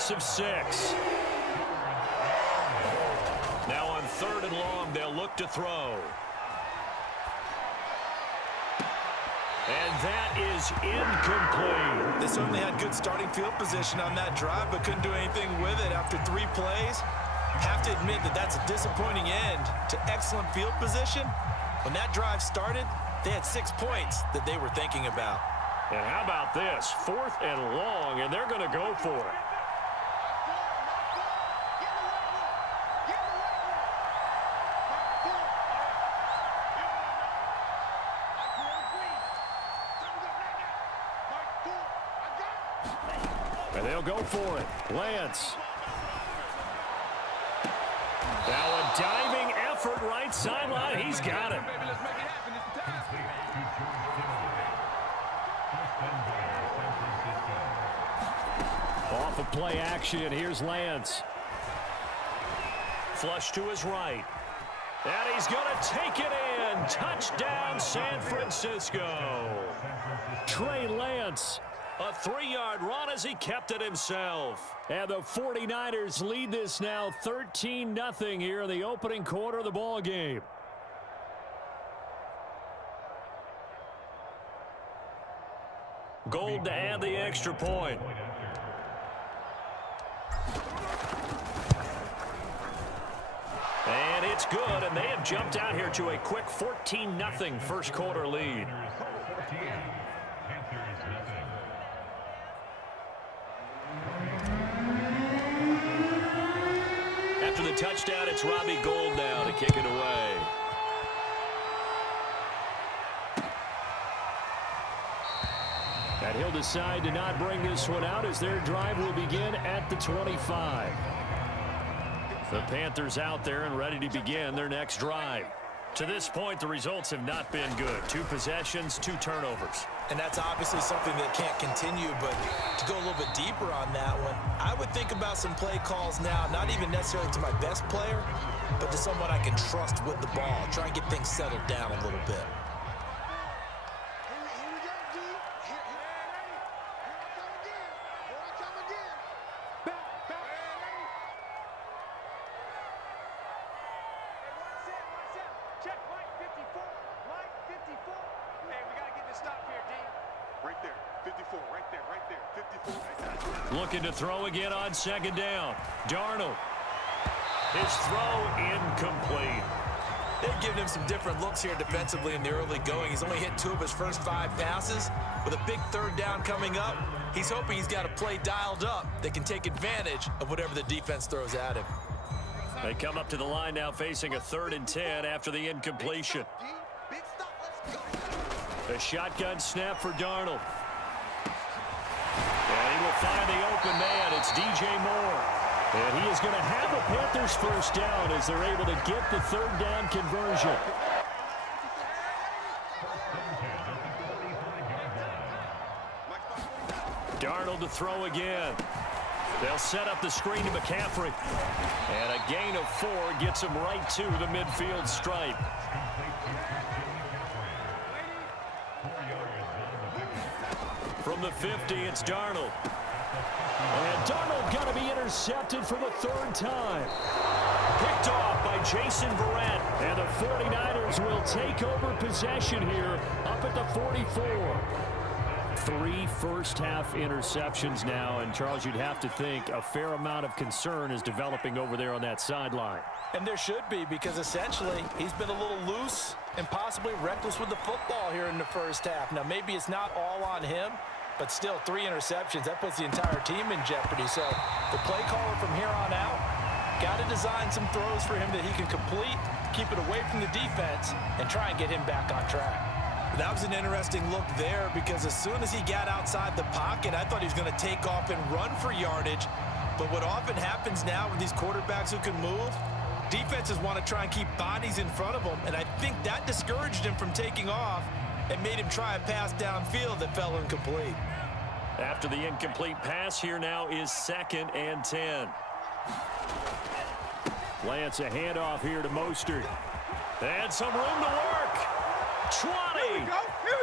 loss of 6. Now on 3rd and long, they'll look to throw. And that is incomplete. They certainly had good starting field position on that drive, but couldn't do anything with it after 3 plays. Have to admit that that's a disappointing end to excellent field position. When that drive started, they had 6 points that they were thinking about. And how about this? 4th and long, and they're going to go for it. And they'll go for it. Lance. Now a diving effort right sideline. He's got it. Off of play action. Here's Lance. Flush to his right. And he's going to take it in. Touchdown, San Francisco. Trey Lance. A 3-yard run as he kept it himself. And the 49ers lead this now 13-0 here in the opening quarter of the ball game. Gold to add the extra point. And it's good, and they have jumped out here to a quick 14-0 first quarter lead. After the touchdown, it's Robbie Gould now to kick it away. And he'll decide to not bring this one out as their drive will begin at the 25. The Panthers out there and ready to begin their next drive. To this point, the results have not been good. 2 possessions, 2 turnovers. And that's obviously something that can't continue, but to go a little bit deeper on that one, I would think about some play calls now, not even necessarily to my best player, but to someone I can trust with the ball. Try and get things settled down a little bit. Looking to throw again on 2nd down. Darnold. His throw incomplete. They've given him some different looks here defensively in the early going. He's only hit 2 of his first 5 passes. With a big 3rd down coming up, he's hoping he's got a play dialed up that can take advantage of whatever the defense throws at him. They come up to the line now facing a 3rd and 10 after the incompletion. A shotgun snap for Darnold. And he will find the open man. It's DJ Moore. And he is going to have the Panthers first down as they're able to get the 3rd down conversion. Darnold to throw again. They'll set up the screen to McCaffrey. And a gain of 4 gets him right to the midfield stripe. From the 50, it's Darnold. And Darnold going to be intercepted for the 3rd time. Picked off by Jason Verrett. And the 49ers will take over possession here up at the 44. 3 first-half interceptions now. And, Charles, you'd have to think a fair amount of concern is developing over there on that sideline. And there should be, because essentially he's been a little loose and possibly reckless with the football here in the first half. Now, maybe it's not all on him, but still 3 interceptions. That puts the entire team in jeopardy. So the play caller from here on out got to design some throws for him that he can complete, keep it away from the defense, and try and get him back on track. That was an interesting look there, because as soon as he got outside the pocket, I thought he was going to take off and run for yardage. But what often happens now with these quarterbacks who can move, defenses want to try and keep bodies in front of them, and I think that discouraged him from taking off and made him try a pass downfield that fell incomplete. After the incomplete pass, here now is 2nd and 10. Lance, a handoff here to Mostert. And some room to work. 20,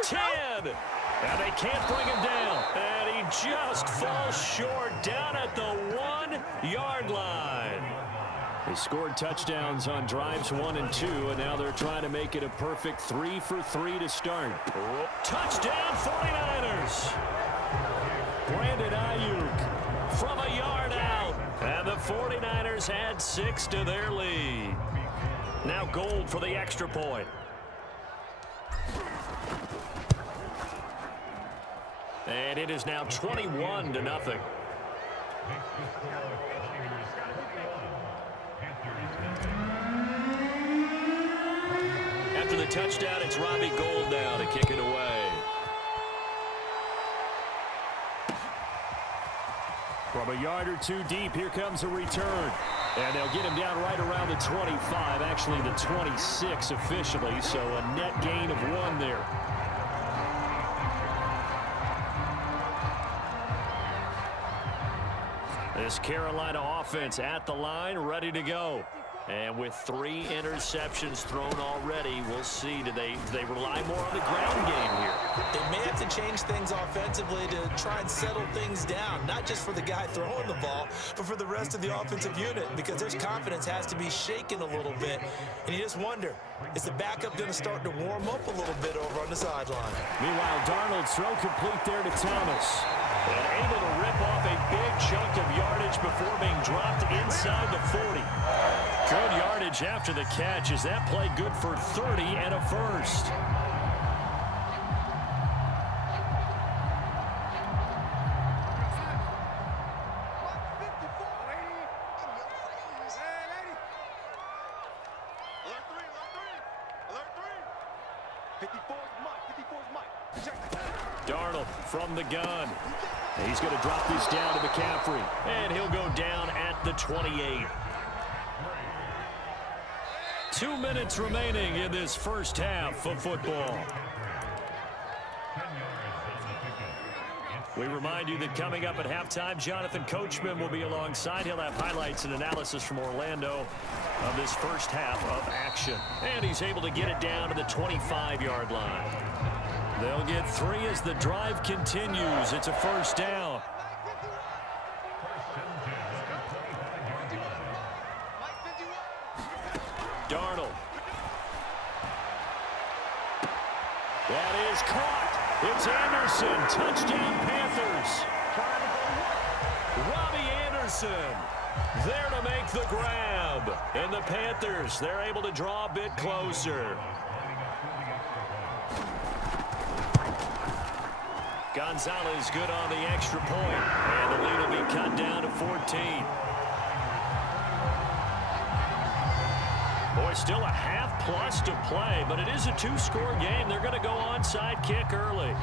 10, and they can't bring him down. And he just falls short down at the 1-yard line. They scored touchdowns on drives 1 and 2, and now they're trying to make it a perfect 3 for 3 to start. Touchdown 49ers. Brandon Ayuk from a yard out. And the 49ers add 6 to their lead. Now Gold for the extra point. And it is now 21 to nothing. After the touchdown, it's Robbie Gould now to kick it away. From a yard or two deep, here comes a return. And they'll get him down right around the 25, actually the 26 officially, so a net gain of 1 there. This Carolina offense at the line, ready to go. And with 3 interceptions thrown already, we'll see. Do they rely more on the ground game here? They may have to change things offensively to try and settle things down, not just for the guy throwing the ball, but for the rest of the offensive unit, because their confidence has to be shaken a little bit. And you just wonder, is the backup going to start to warm up a little bit over on the sideline? Meanwhile, Darnold's throw complete there to Thomas. And able to rip off a big chunk of yardage before being dropped inside the 40. Good yardage after the catch. Is that play good for 30 and a first? Darnold from the gun. He's going to drop this down to McCaffrey. And he'll go down at the 28. 2 minutes remaining in this first half of football. We remind you that coming up at halftime, Jonathan Coachman will be alongside. He'll have highlights and analysis from Orlando of this first half of action. And he's able to get it down to the 25-yard line. They'll get 3 as the drive continues. It's a first down. Darnold. That is caught. It's Anderson. Touchdown Panthers. Robbie Anderson there to make the grab. And the Panthers, they're able to draw a bit closer. Gonzalez good on the extra point. And the lead will be cut down to 14. Boy, still a half plus to play, but it is a 2-score game. They're going to go onside kick early.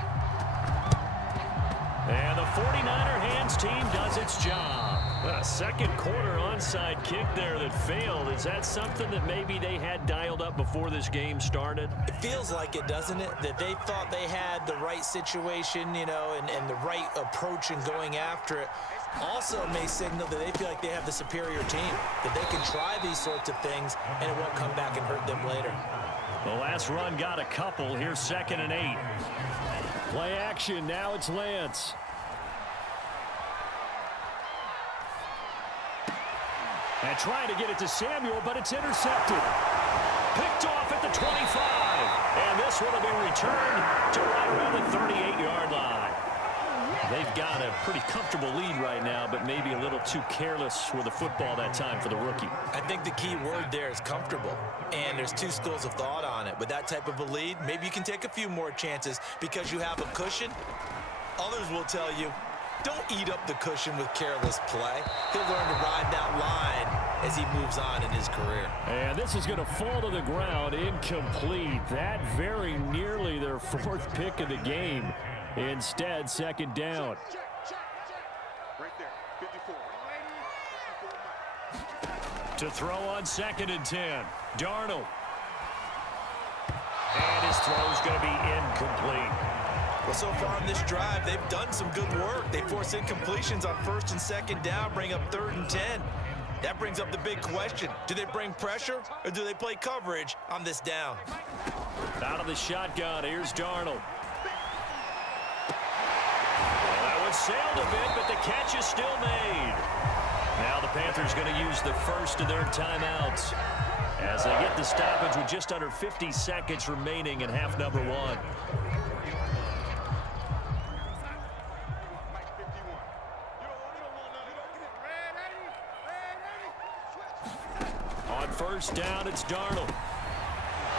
And the 49er hands team does its job. A second quarter onside kick there that failed. Is that something that maybe they had dialed up before this game started? It feels like it, doesn't it? That they thought they had the right situation, you know, and the right approach in going after it. Also may signal that they feel like they have the superior team, that they can try these sorts of things and it won't come back and hurt them later. The last run got a couple. Here's 2nd and 8. Play action. Now it's Lance. And trying to get it to Samuel, but it's intercepted. Picked off at the 25. And this one will be returned to right around the 38-yard line. They've got a pretty comfortable lead right now, but maybe a little too careless with the football that time for the rookie. I think the key word there is comfortable, and there's 2 schools of thought on it. With that type of a lead, maybe you can take a few more chances because you have a cushion. Others will tell you, don't eat up the cushion with careless play. He'll learn to ride that line as he moves on in his career. And this is going to fall to the ground, incomplete. That very nearly their 4th pick of the game. Instead, 2nd down. Right there, 54. To throw on 2nd and 10. Darnold. And his throw's going to be incomplete. Well, so far on this drive, they've done some good work. They force incompletions on 1st and 2nd down, bring up 3rd and 10. That brings up the big question. Do they bring pressure or do they play coverage on this down? Out of the shotgun, here's Darnold. sailed a bit, but the catch is still made. Now the Panthers going to use the first of their timeouts as they get the stoppage with just under 50 seconds remaining in half number one. On first down, it's Darnold.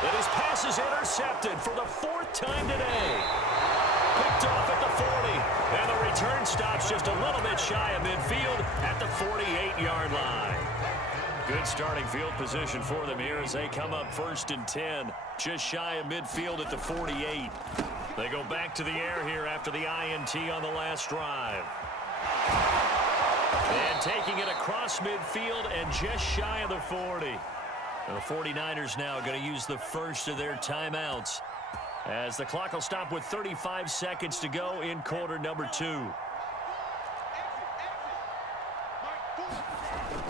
And his pass is intercepted for the fourth time today. Picked off at the 40. And the return stops just a little bit shy of midfield at the 48-yard line. Good starting field position for them here as they come up first and 10. Just shy of midfield at the 48. They go back to the air here after the INT on the last drive. And taking it across midfield and just shy of the 40. The 49ers now going to use the first of their timeouts as the clock will stop with 35 seconds to go in quarter number 2.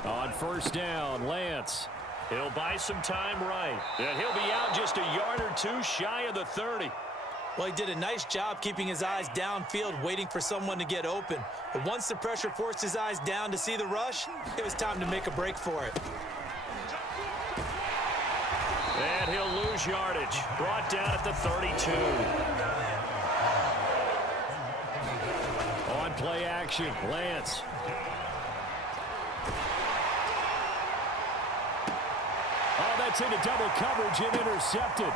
On first down, Lance. He'll buy some time right. And he'll be out just a yard or two shy of the 30. Well, he did a nice job keeping his eyes downfield, waiting for someone to get open. But once the pressure forced his eyes down to see the rush, it was time to make a break for it. And he'll lose yardage. Brought down at the 32. On play action, Lance. Oh, that's into double coverage and intercepted.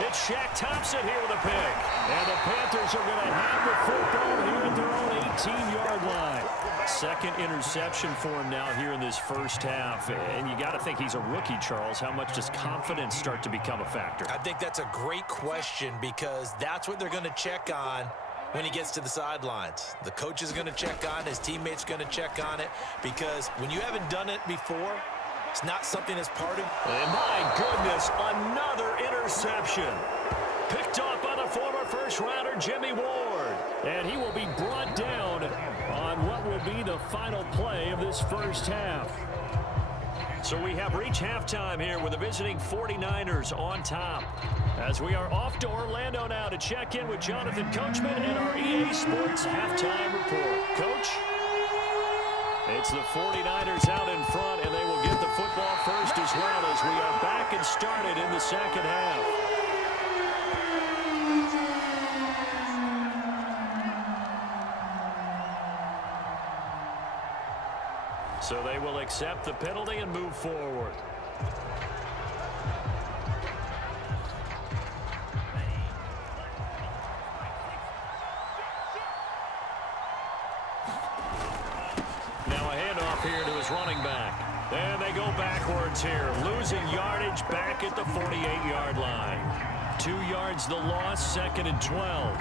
It's Shaq Thompson here with a pick. And the Panthers are going to have the football here at their own 18-yard line. Second interception for him now here in this first half. And you got to think he's a rookie, Charles. How much does confidence start to become a factor? I think that's a great question because that's what they're going to check on when he gets to the sidelines. The coach is going to check on it. His teammates going to check on it because when you haven't done it before, it's not something that's part of. And my goodness, another interception. Picked off by the former first-rounder Jimmy Ward. And he will be brought down on what will be the final play of this first half. So we have reached halftime here with the visiting 49ers on top. As we are off to Orlando now to check in with Jonathan Coachman and our EA Sports halftime report. Coach? It's the 49ers out in front, and they will get the football first as well as we are back and started in the second half. So they will accept the penalty and move forward. Now a handoff here to his running back. And they go backwards here, losing yardage back at the 48-yard line. 2 yards the loss, second and 12.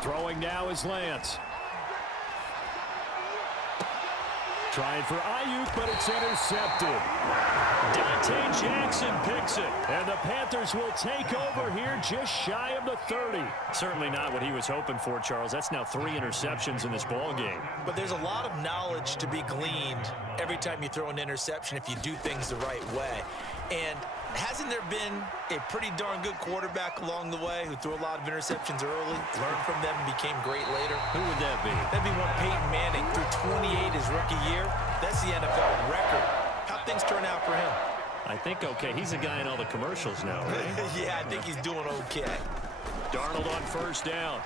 Throwing now is Lance. Trying for Ayuk, but it's intercepted. Dante Jackson picks it. And the Panthers will take over here just shy of the 30. Certainly not what he was hoping for, Charles. That's now 3 interceptions in this ball game. But there's a lot of knowledge to be gleaned every time you throw an interception if you do things the right way. And hasn't there been a pretty darn good quarterback along the way who threw a lot of interceptions early, learned from them, and became great later? Who would that be? That'd be one Peyton Manning. Threw 28 his rookie year. That's the NFL record. How'd things turn out for him? I think okay. He's a guy in all the commercials now, right? Yeah, I think he's doing okay. Darnold on first down.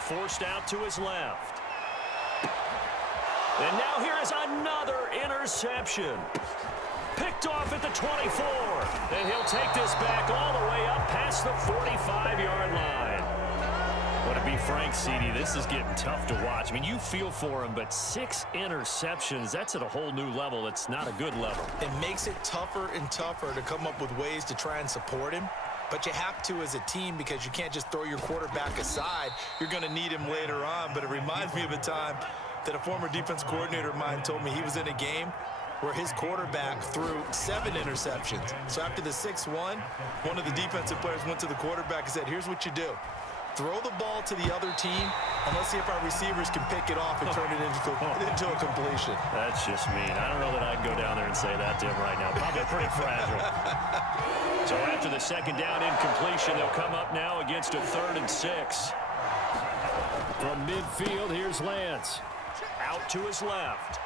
Forced out to his left. And now here is another interception. Picked off at the 24. And he'll take this back all the way up past the 45-yard line. Well, to be frank, CD, this is getting tough to watch. I mean, you feel for him, but 6 interceptions, that's at a whole new level. It's not a good level. It makes it tougher and tougher to come up with ways to try and support him. But you have to as a team because you can't just throw your quarterback aside. You're going to need him later on. But it reminds me of a time that a former defense coordinator of mine told me he was in a game where his quarterback threw 7 interceptions. So after the 6-1, one of the defensive players went to the quarterback and said, here's what you do. throw the ball to the other team, and let's see if our receivers can pick it off and turn it into a completion. That's just mean. I don't know that I'd go down there and say that to him right now. Probably pretty fragile. So after the second down incompletion, they'll come up now against a 3rd and 6. From midfield, here's Lance. Out to his left.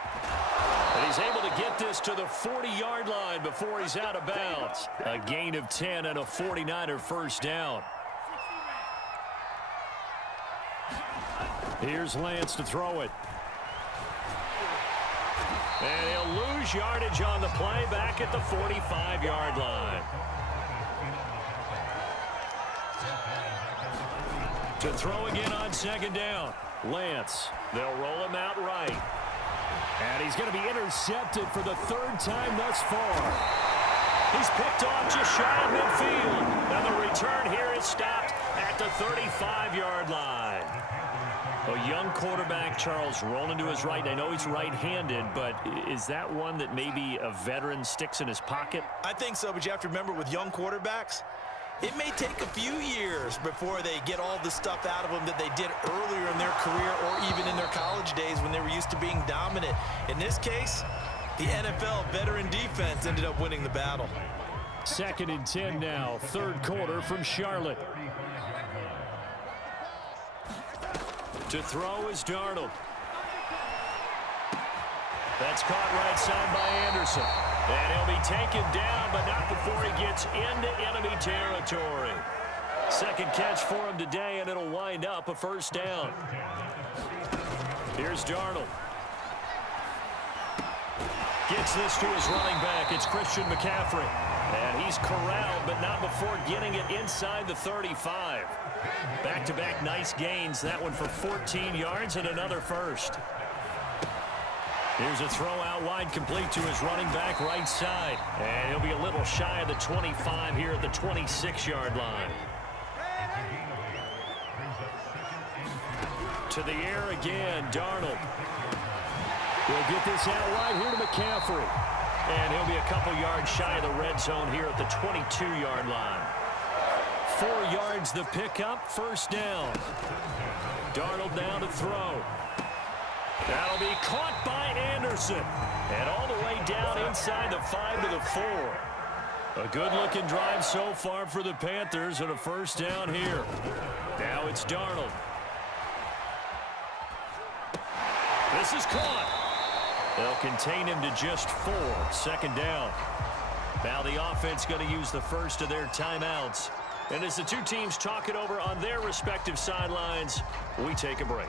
And he's able to get this to the 40-yard line before he's out of bounds. A gain of 10 and a 49er first down. Here's Lance to throw it. And he'll lose yardage on the play back at the 45-yard line. To throw again on second down. Lance. They'll roll him out right. And he's going to be intercepted for the 3rd time thus far. He's picked off just shy of midfield. And the return here is stopped at the 35-yard line. A young quarterback, Charles, rolling to his right. I know he's right-handed, but is that one that maybe a veteran sticks in his pocket? I think so, but you have to remember with young quarterbacks, it may take a few years before they get all the stuff out of them that they did earlier in their career or even in their college days when they were used to being dominant. In this case, the NFL veteran defense ended up winning the battle. 2nd and 10 now, 3rd quarter from Charlotte. To throw is Darnold. That's caught right side by Anderson. And he'll be taken down, but not before he gets into enemy territory. 2nd catch for him today, and it'll wind up a first down. Here's Darnold. Gets this to his running back. It's Christian McCaffrey. And he's corralled, but not before getting it inside the 35. Back-to-back nice gains. That one for 14 yards and another first. Here's a throw out wide, complete to his running back right side. And he'll be a little shy of the 25 here at the 26-yard line. To the air again, Darnold. He'll get this out wide here to McCaffrey. And he'll be a couple yards shy of the red zone here at the 22-yard line. 4 yards the pickup, first down. Darnold now to throw. That'll be caught by Anderson. And all the way down inside the 5 to the 4. A good-looking drive so far for the Panthers and a first down here. Now it's Darnold. This is caught. They'll contain him to just 4. 2nd down. Now the offense going to use the first of their timeouts. And as the two teams talk it over on their respective sidelines, we take a break.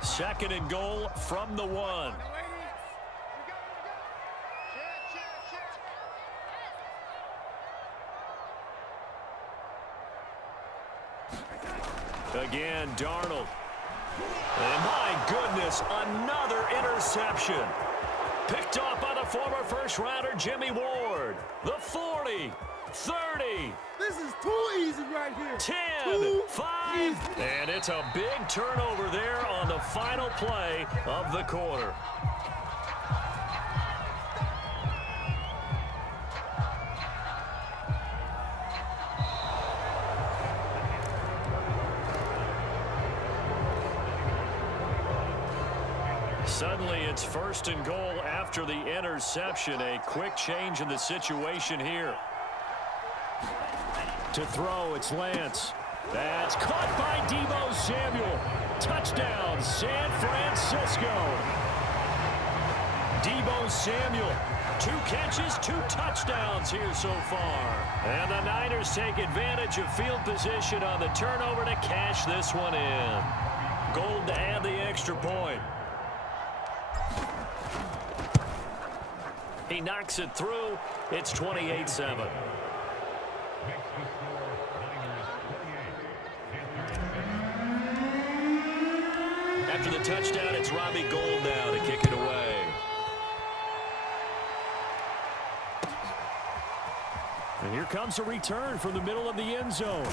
2nd and goal from the 1. Again, Darnold. And my goodness, another interception. Picked off by the former first-rounder Jimmy Ward. The 40, 30. This is too easy right here. 10, 5. And it's a big turnover there on the final play of the quarter. Suddenly, it's 1st and goal after the interception. A quick change in the situation here. To throw, it's Lance. That's caught by Deebo Samuel. Touchdown, San Francisco. Deebo Samuel. 2 catches, 2 touchdowns here so far. And the Niners take advantage of field position on the turnover to cash this one in. Gold to add the extra point. He knocks it through. It's 28-7. After the touchdown, it's Robbie Gould now to kick it away. And here comes a return from the middle of the end zone.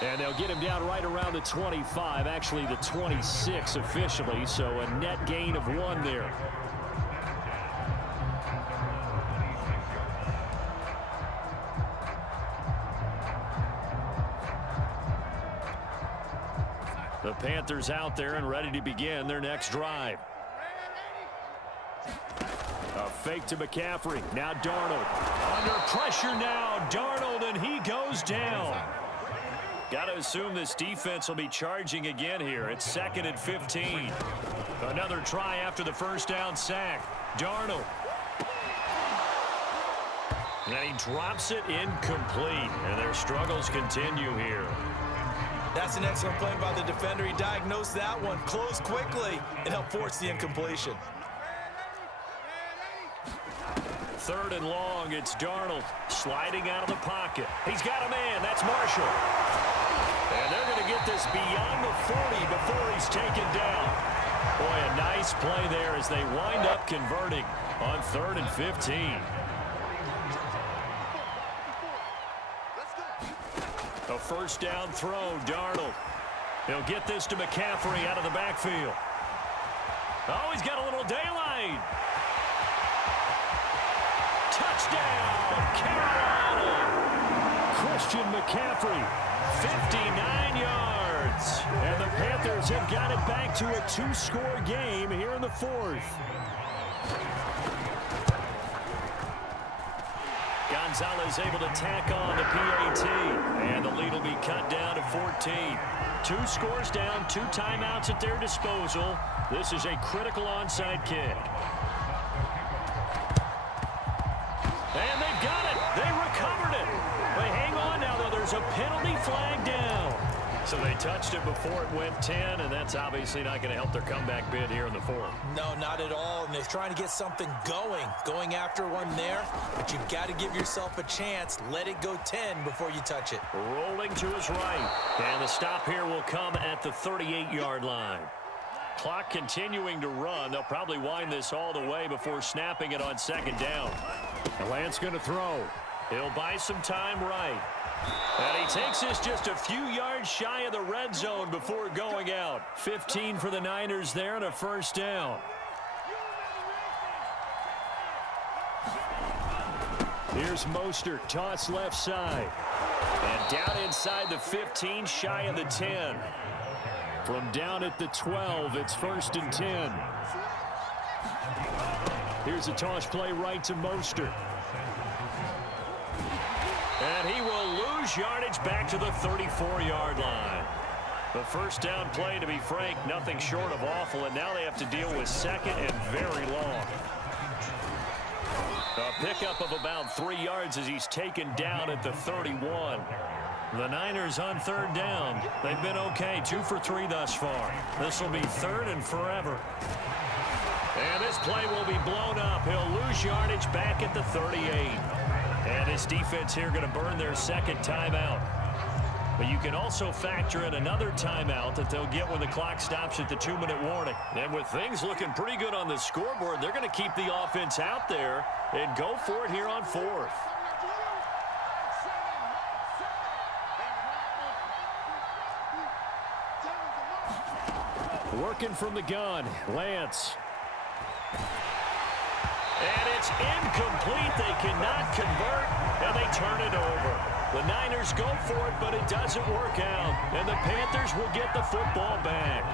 And they'll get him down right around the 25, actually the 26 officially, so a net gain of 1 there. The Panthers out there and ready to begin their next drive. A fake to McCaffrey. Now Darnold. Under pressure now. Darnold, and he goes down. Got to assume this defense will be charging again here. It's 2nd and 15. Another try after the first down sack. Darnold. And he drops it incomplete. And their struggles continue here. That's an excellent play by the defender. He diagnosed that one, closed quickly, and helped force the incompletion. 3rd and long. It's Darnold sliding out of the pocket. He's got a man. That's Marshall. And they're going to get this beyond the 40 before he's taken down. Boy, a nice play there as they wind up converting on 3rd and 15. A first down throw, Darnold. He'll get this to McCaffrey out of the backfield. Oh, he's got a little daylight. Touchdown, Carolina. Christian McCaffrey, 59 yards. And the Panthers have got it back to a 2-score game here in the 4th. Gonzalez able to tack on the PAT. And the lead will be cut down to 14. 2 scores down, 2 timeouts at their disposal. This is a critical onside kick. And they've got it. They recovered it. They hang on now, though. There's a penalty flag down. So they touched it before it went 10, and that's obviously not going to help their comeback bid here in the 4th. No, not at all. And they're trying to get something going after one there. But you've got to give yourself a chance. Let it go 10 before you touch it. Rolling to his right. And the stop here will come at the 38-yard line. Clock continuing to run. They'll probably wind this all the way before snapping it on 2nd down. And Lance going to throw. He'll buy some time right. And he takes this just a few yards shy of the red zone before going out. 15 for the Niners there and a first down. Here's Mostert, toss left side. And down inside the 15, shy of the 10. From down at the 12, it's 1st and 10. Here's a toss play right to Mostert. And he will lose yardage back to the 34-yard line. The first down play, to be frank, nothing short of awful, and now they have to deal with 2nd and very long. A pickup of about 3 yards as he's taken down at the 31. The Niners on 3rd down. They've been okay, 2 for 3 thus far. This will be 3rd and forever. And this play will be blown up. He'll lose yardage back at the 38. And this defense here going to burn their 2nd timeout. But you can also factor in another timeout that they'll get when the clock stops at the 2-minute warning. And with things looking pretty good on the scoreboard, they're going to keep the offense out there and go for it here on 4th. Working from the gun, Lance. And it's incomplete. They cannot convert, and they turn it over. The Niners go for it, but it doesn't work out. And the Panthers will get the football back.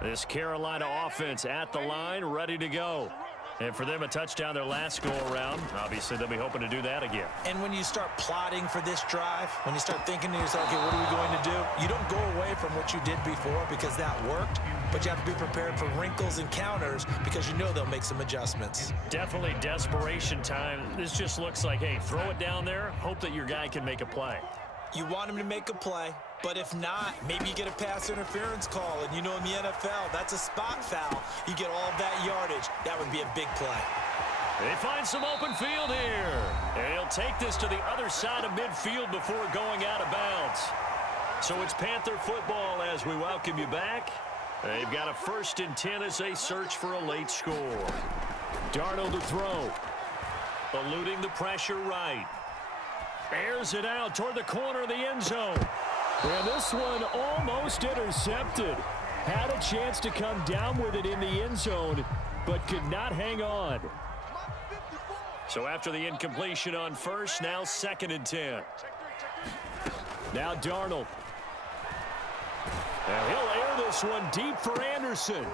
This Carolina offense at the line, ready to go. And for them, a touchdown their last go-around. Obviously, they'll be hoping to do that again. And when you start plotting for this drive, when you start thinking to yourself, okay, what are we going to do? You don't go away from what you did before because that worked, but you have to be prepared for wrinkles and counters because you know they'll make some adjustments. Definitely desperation time. This just looks like, hey, throw it down there, hope that your guy can make a play. You want him to make a play, but if not, maybe you get a pass interference call, and you know in the NFL, that's a spot foul. You get all of that yardage. That would be a big play. They find some open field here. And he'll take this to the other side of midfield before going out of bounds. So it's Panther football as we welcome you back. They've got a 1st and 10 as they search for a late score. Darnold to throw. Eluding the pressure right. Airs it out toward the corner of the end zone. And this one almost intercepted. Had a chance to come down with it in the end zone, but could not hang on. So after the incompletion on 1st, now 2nd and 10. Now Darnold. And he'll air this one deep for Anderson.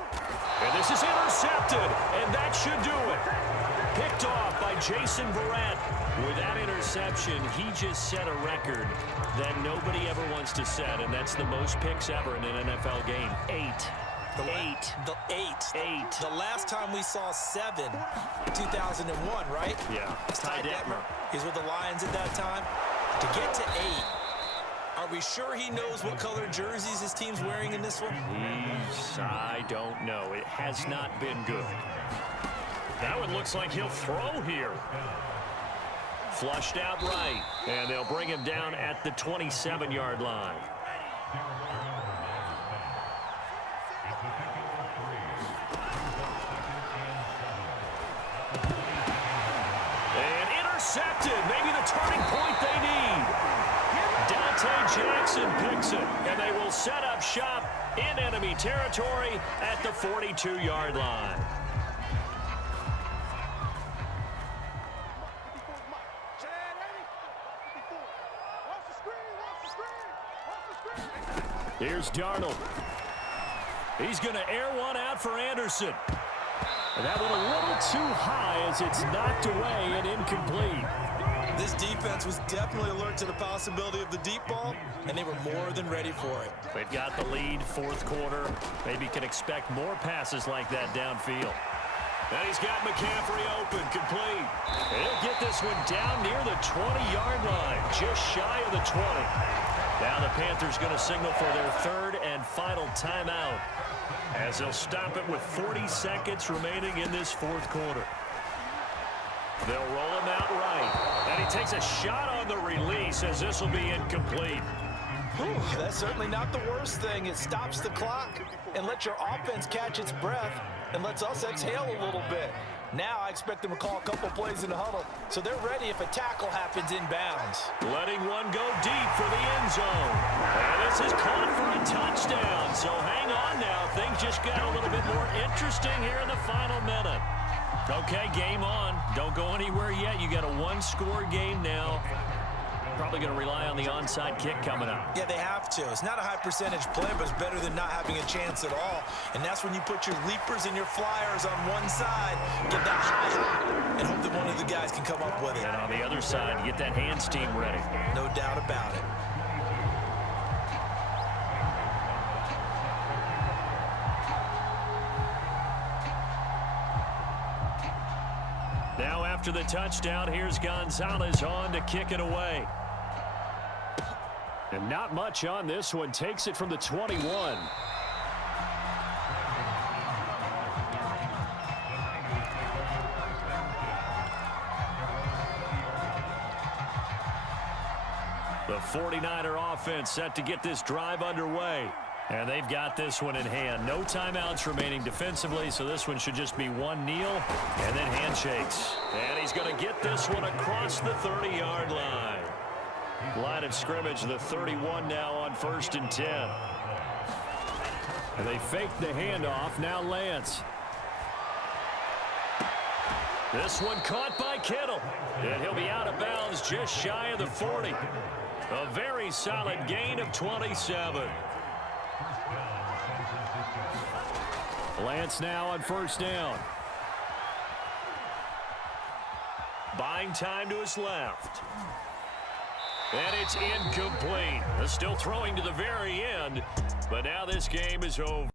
And this is intercepted, and that should do it. Picked off by Jason Verrett. With that interception, he just set a record that nobody ever wants to set, and that's the most picks ever in an NFL game. 8. The last time we saw 7, 2001, right? Yeah. Ty Detmer. He's with the Lions at that time. To get to 8, are we sure he knows what color jerseys his team's wearing in this one? I don't know. It has not been good. That one looks like he'll throw here. Flushed out right, and they'll bring him down at the 27-yard line. And intercepted, maybe the turning point they need. Dante Jackson picks it, and they will set up shop in enemy territory at the 42-yard line. Here's Darnold. He's going to air one out for Anderson. And that one a little too high as it's knocked away and incomplete. This defense was definitely alert to the possibility of the deep ball, and they were more than ready for it. They've got the lead, 4th quarter. Maybe can expect more passes like that downfield. And he's got McCaffrey open, complete. And he'll get this one down near the 20-yard line, just shy of the 20. Now the Panthers going to signal for their 3rd and final timeout as they'll stop it with 40 seconds remaining in this 4th quarter. They'll roll him out right. And he takes a shot on the release as this will be incomplete. Whew, that's certainly not the worst thing. It stops the clock and lets your offense catch its breath and lets us exhale a little bit. Now I expect them to call a couple plays in the huddle, so they're ready if a tackle happens inbounds. Letting one go deep for the end zone. And this is caught for a touchdown. So hang on now. Things just got a little bit more interesting here in the final minute. Okay, game on. Don't go anywhere yet. You got a 1-score game now. Probably going to rely on the onside kick coming up. Yeah, they have to. It's not a high percentage play, but it's better than not having a chance at all. And that's when you put your leapers and your flyers on one side, get that high hop, and hope that one of the guys can come up with it. And on the other side, get that hands team ready. No doubt about it. Now after the touchdown, here's Gonzalez on to kick it away. And not much on this one. Takes it from the 21. The 49er offense set to get this drive underway. And they've got this one in hand. No timeouts remaining defensively, so this one should just be one kneel and then handshakes. And he's going to get this one across the 30-yard line. Line of scrimmage, the 31 now on 1st and 10. And they fake the handoff. Now Lance. This one caught by Kittle. And he'll be out of bounds just shy of the 40. A very solid gain of 27. Lance now on 1st down. Buying time to his left. And it's incomplete. Still throwing to the very end, but now this game is over.